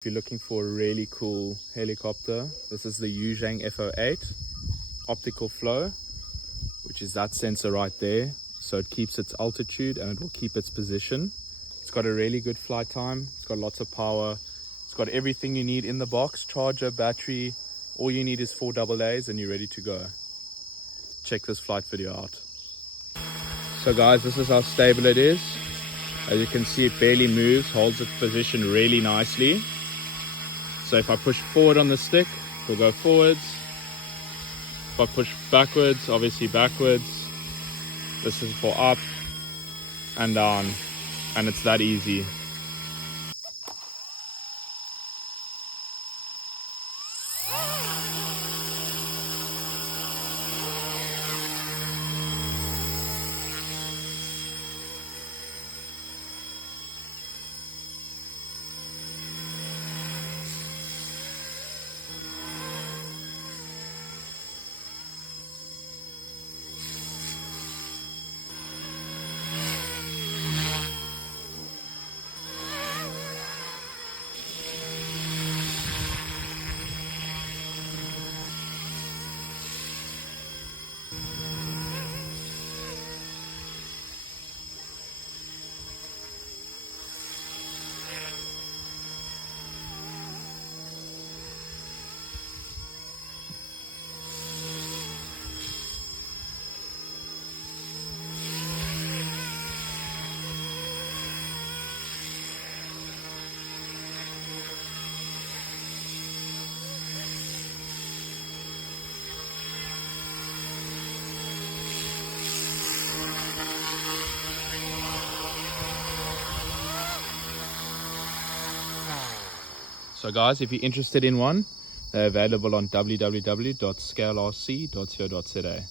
If you're looking for a really cool helicopter, this is the Yuzhang FO8 optical flow, which is that sensor right there. So it keeps its altitude and it will keep its position. It's got a really good flight time. It's got lots of power. It's got everything you need in the box: charger, battery. All you need is 4 AA's and you're ready to go. Check this flight video out. So guys, this is how stable it is. As you can see, it barely moves, holds its position really nicely. So if I push forward on the stick, it will go forwards. If I push backwards, obviously backwards. This is for up and down, and it's that easy. So guys, if you're interested in one, they're available on www.scalerc.co.za.